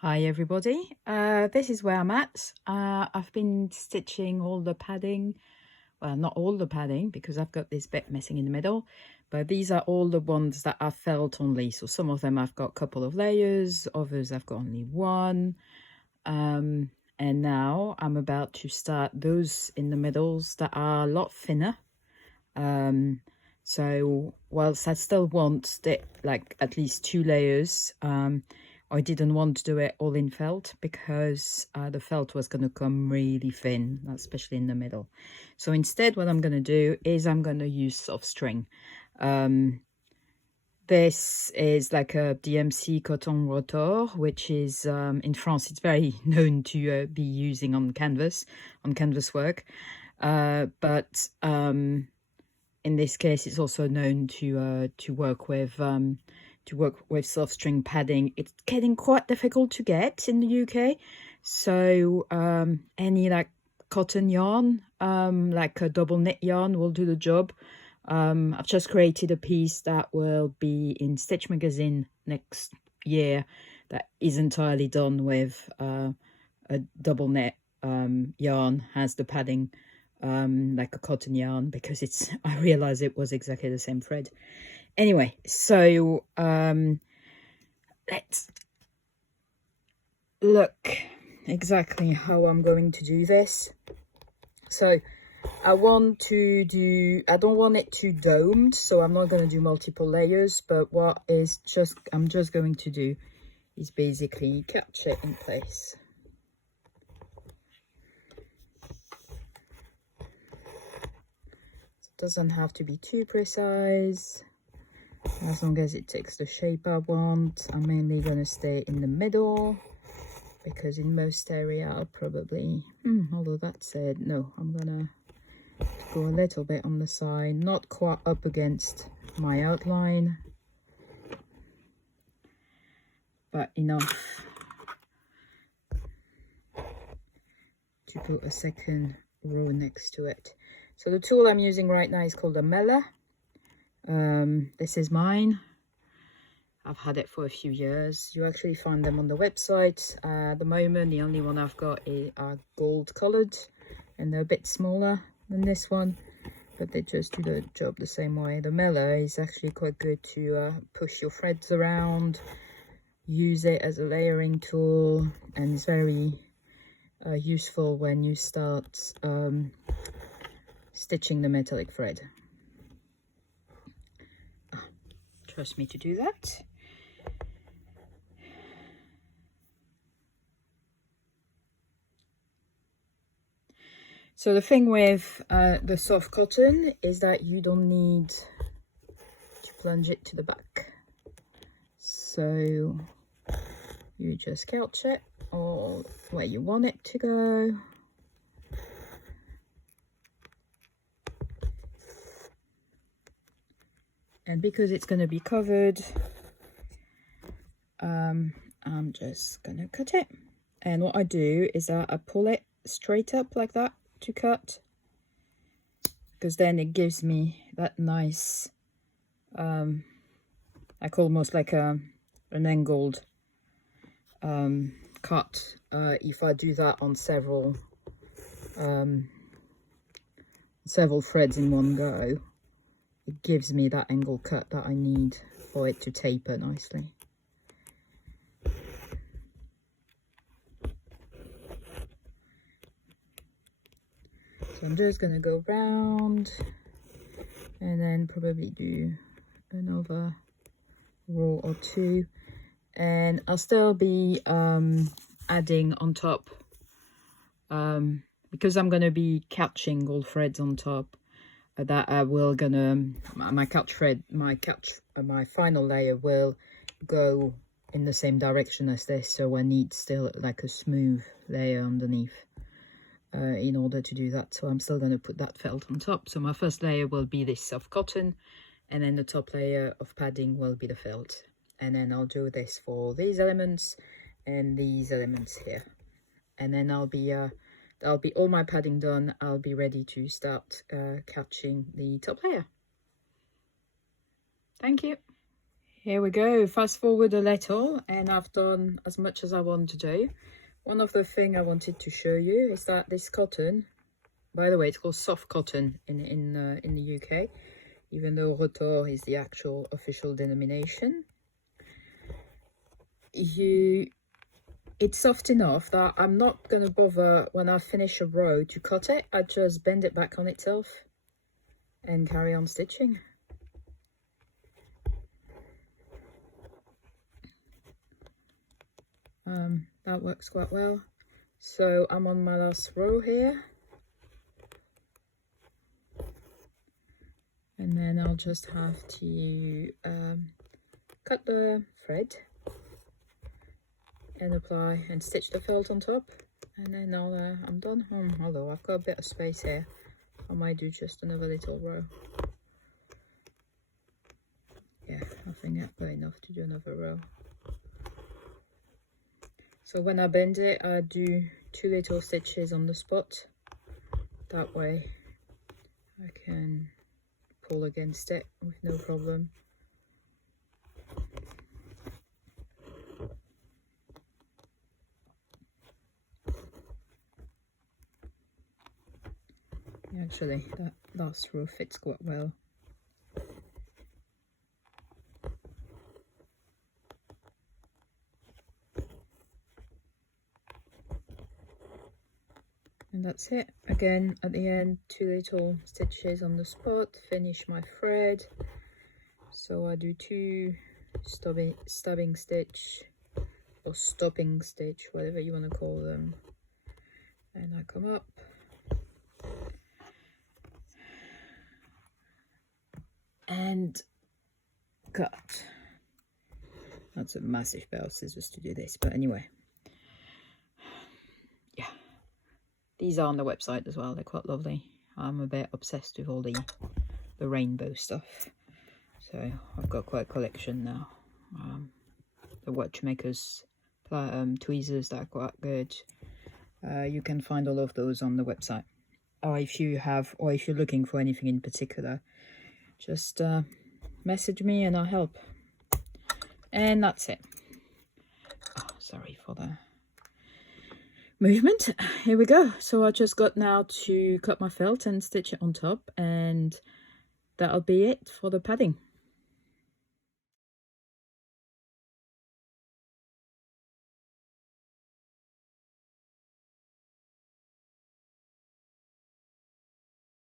Hi everybody, this is where I'm at. I've been stitching all the padding, well not all the padding because I've got this bit missing in the middle, but these are all the ones that I've felt only. So some of them I've got a couple of layers, others I've got only one. And now I'm about to start those in the middles that are a lot thinner. So whilst I still want like at least 2 layers, I didn't want to do it all in felt because the felt was going to come really thin, especially in the middle. So instead what I'm going to do is I'm going to use soft string. This is like a DMC coton rotor, which is in France it's very known to be using on canvas work, but in this case it's also known to work with soft string padding. It's getting quite difficult to get in the UK, so any like cotton yarn, like a double knit yarn, will do the job. I've just created a piece that will be in Stitch Magazine next year that is entirely done with a double knit yarn, has the padding like a cotton yarn, because it's, I realized it was exactly the same thread. Anyway, so let's look exactly how I'm going to do this. So I want to do, I don't want it too domed, so I'm not going to do multiple layers, but what is just, I'm just going to do is basically catch it in place. It doesn't have to be too precise, as long as it takes the shape I want. I'm mainly going to stay in the middle, because in most area I'll probably, although that said, no, I'm gonna go a little bit on the side, not quite up against my outline, but enough to put a second row next to it. So the tool I'm using right now is called a Mela. This is mine. I've had it for a few years. You actually find them on the website. At the moment, the only one I've got are gold colored, and they're a bit smaller than this one, but they just do the job the same way. The Mela is actually quite good to push your threads around, use it as a layering tool, and it's very useful when you start stitching the metallic thread. Trust me to do that. So the thing with the soft cotton is that you don't need to plunge it to the back. So you just couch it all where you want it to go. And because it's going to be covered, I'm just going to cut it. And what I do is that I pull it straight up like that to cut, because then it gives me that nice, like almost like an angled cut. If I do that on several threads in one go, it gives me that angle cut that I need for it to taper nicely. So I'm just going to go round and then probably do another row or two, and I'll still be adding on top, because I'm going to be catching gold threads on top, that I will my final layer will go in the same direction as this, so I need still like a smooth layer underneath in order to do that. So I'm still going to put that felt on top. So my first layer will be this soft cotton, and then the top layer of padding will be the felt, and then I'll do this for these elements and these elements here, and then I'll be all my padding done. I'll be ready to start catching the top layer. Thank you. here we go. Fast forward a little, and I've done as much as I want to do. One of the things I wanted to show you is that this cotton, by the way, it's called soft cotton in the UK, even though rotor is the actual official denomination. It's soft enough that I'm not going to bother when I finish a row to cut it. I just bend it back on itself and carry on stitching. That works quite well. So I'm on my last row here, and then I'll just have to cut the thread and apply and stitch the felt on top, and then I'm done. Although I've got a bit of space here, I might do just another little row. Yeah, I think I've got enough to do another row. So when I bend it, I do 2 little stitches on the spot. That way I can pull against it with no problem. Actually, that last row fits quite well. And that's it. Again, at the end, 2 little stitches on the spot, finish my thread. So I do 2 stabbing stitch or stopping stitch, whatever you want to call them, and I come up and cut. That's a massive pair of scissors to do this, but anyway, yeah, these are on the website as well. They're quite lovely. I'm a bit obsessed with all the rainbow stuff, so I've got quite a collection now. The watchmakers tweezers that are quite good. You can find all of those on the website, or if you're looking for anything in particular, just message me and I'll help. And that's it. Oh, sorry for the movement. Here we go. So I just got now to cut my felt and stitch it on top, and that'll be it for the padding.